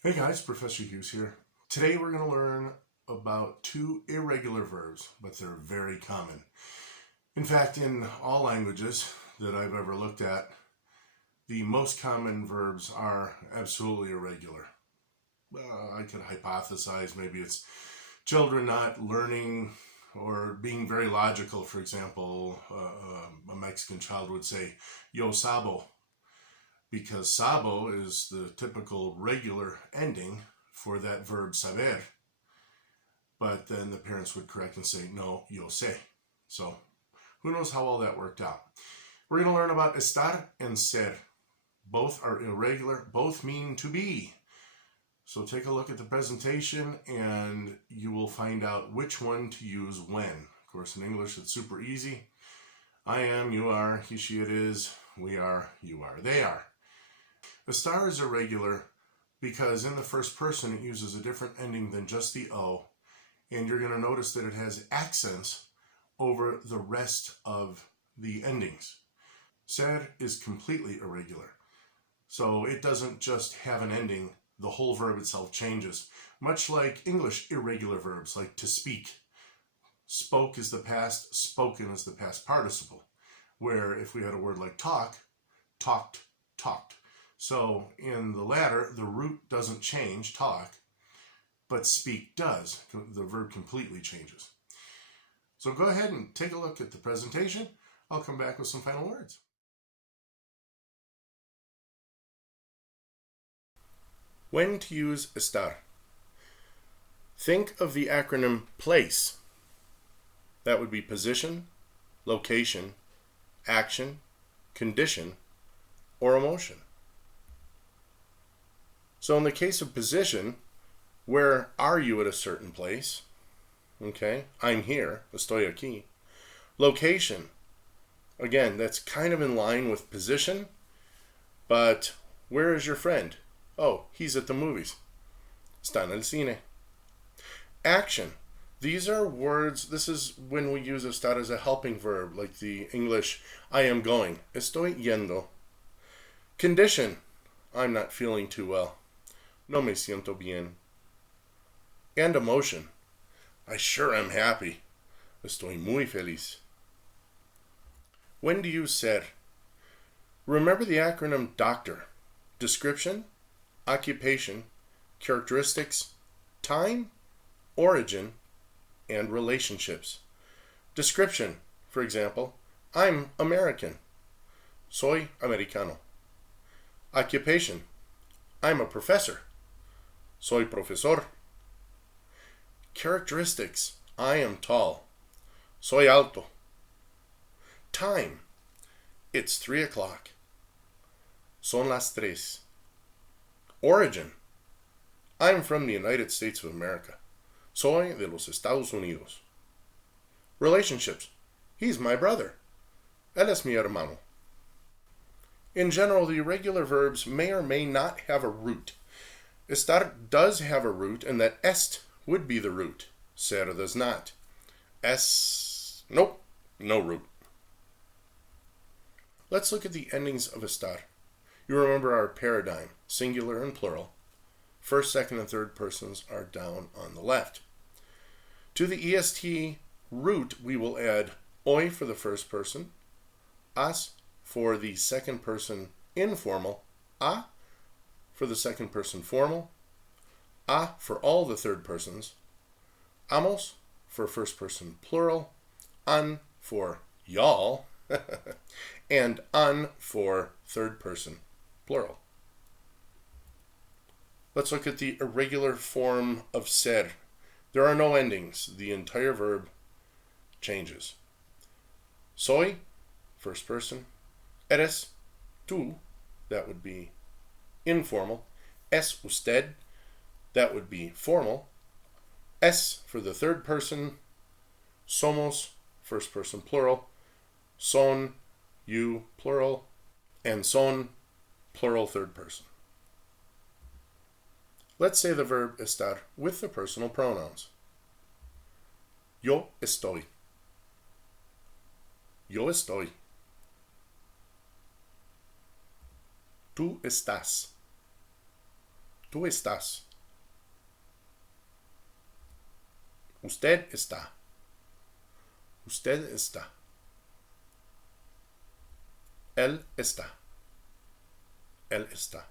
Hey guys, Professor Hughes here. Today we're going to learn about two irregular verbs, but they're very common. In fact, in all languages that I've ever looked at, the most common verbs are absolutely irregular. I could hypothesize maybe it's children not learning or being very logical. For example, a Mexican child would say, yo sabo, because sabo is the typical regular ending for that verb saber. But then the parents would correct and say, no, yo sé. So who knows how all that worked out. We're going to learn about estar and ser. Both are irregular, both mean to be. So take a look at the presentation and you will find out which one to use when. Of course, in English, it's super easy. I am, you are, he, she, it is, we are, you are, they are. Estar is irregular because in the first person it uses a different ending than just the O, and you're going to notice that it has accents over the rest of the endings. Ser is completely irregular, so it doesn't just have an ending, the whole verb itself changes, much like English irregular verbs like to speak. Spoke is the past, spoken is the past participle, where if we had a word like talk, talked, talked. So in the latter, the root doesn't change, talk, but speak does. The verb completely changes. So go ahead and take a look at the presentation. I'll come back with some final words. When to use estar. Think of the acronym PLACE. That would be position, location, action, condition, or emotion. So in the case of position, where are you at a certain place? Okay, I'm here, estoy aquí. Location, again, that's kind of in line with position, but where is your friend? Oh, he's at the movies. Está en el cine. Action, these are words, this is when we use estar as a helping verb, like the English, I am going, estoy yendo. Condition, I'm not feeling too well. No me siento bien. And emotion. I sure am happy. Estoy muy feliz. When do you use ser? Remember the acronym DOCTOR. Description, occupation, characteristics, time, origin, and relationships. Description, for example, I'm American. Soy americano. Occupation, I'm a professor. Soy profesor. Characteristics, I am tall. Soy alto. Time, it's 3 o'clock. Son las 3. Origin, I'm from the United States of America. Soy de los Estados Unidos. Relationships, he's my brother. Él es mi hermano. In general, the irregular verbs may or may not have a root. Estar does have a root, and that est would be the root. Ser does not. Nope, no root. Let's look at the endings of estar. You remember our paradigm, singular and plural. First, second, and third persons are down on the left. To the est root, we will add hoy for the first person, as for the second person informal, a for the second person formal, a for all the third persons, amos for first person plural, an for y'all, and an for third person plural. Let's look at the irregular form of ser. There are no endings. The entire verb changes. Soy, first person. Eres, tú, that would be informal. Es usted, that would be formal. Es for the third person. Somos, first person plural. Son, you, plural. And son, plural third person. Let's say the verb estar with the personal pronouns. Yo estoy. Yo estoy. Tú estás. Tú estás. Usted está. Usted está. Él está. Él está.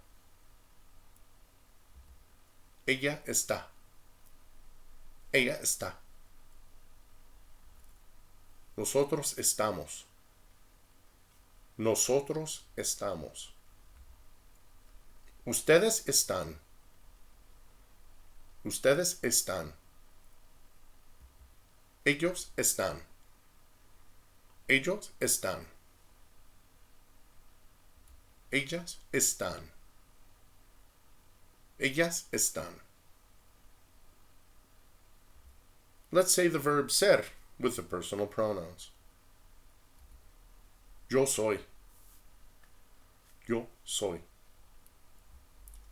Ella está. Ella está. Nosotros estamos. Nosotros estamos. Ustedes están. Ustedes están. Ellos están. Ellos están. Ellas están. Ellas están. Let's say the verb ser with the personal pronouns. Yo soy. Yo soy.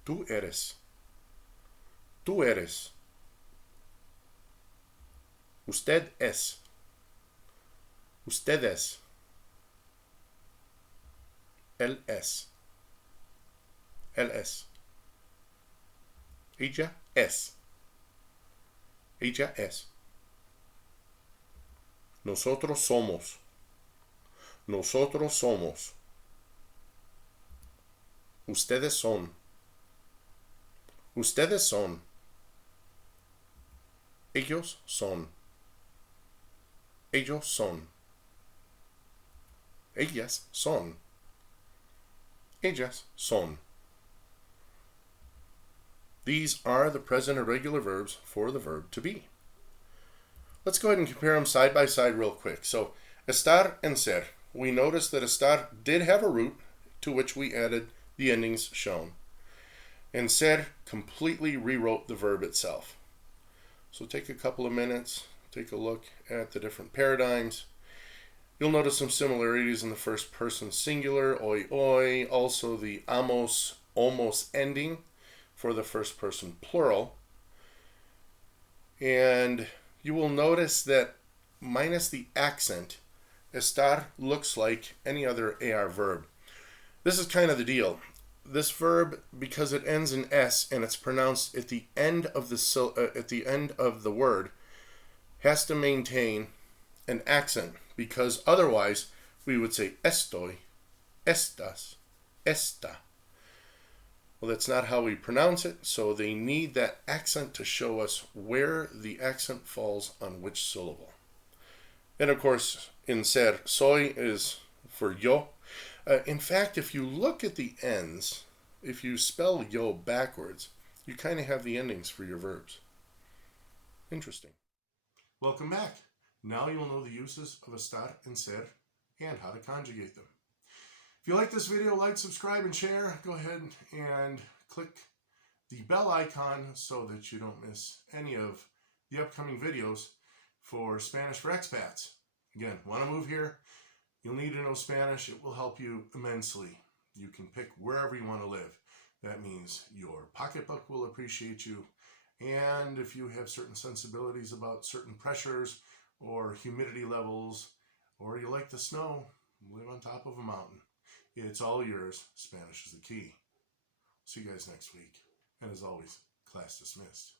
Tú eres. Tú eres. Usted es. Ustedes. Él es. Él es. Ella es. Ella es. Nosotros somos. Nosotros somos. Ustedes son. Ustedes son. Ellos son. Ellos son. Ellas son. Ellas son. These are the present irregular verbs for the verb to be. Let's go ahead and compare them side by side real quick. So, estar and ser. We noticed that estar did have a root to which we added the endings shown. And ser completely rewrote the verb itself. So take a couple of minutes, take a look at the different paradigms. You'll notice some similarities in the first person singular, oi oi, also the amos, almost ending for the first person plural. And you will notice that minus the accent, estar looks like any other AR verb. This is kind of the deal. This verb, because it ends in s and it's pronounced at the end of the word, has to maintain an accent, because otherwise we would say estoy, estas, esta. Well, that's not how we pronounce it, so they need that accent to show us where the accent falls on which syllable. And of course, in ser, soy is for yo. In fact, if you look at the ends, if you spell yo backwards, you kind of have the endings for your verbs. Interesting. Welcome back. Now you'll know the uses of estar and ser and how to conjugate them. If you like this video, like, subscribe, and share. Go ahead and click the bell icon so that you don't miss any of the upcoming videos for Spanish for expats. Again, want to move here? You'll need to know Spanish. It will help you immensely. You can pick wherever you want to live. That means your pocketbook will appreciate you. And if you have certain sensibilities about certain pressures or humidity levels, or you like the snow, live on top of a mountain, it's all yours. Spanish is the key. See you guys next week. And as always, class dismissed.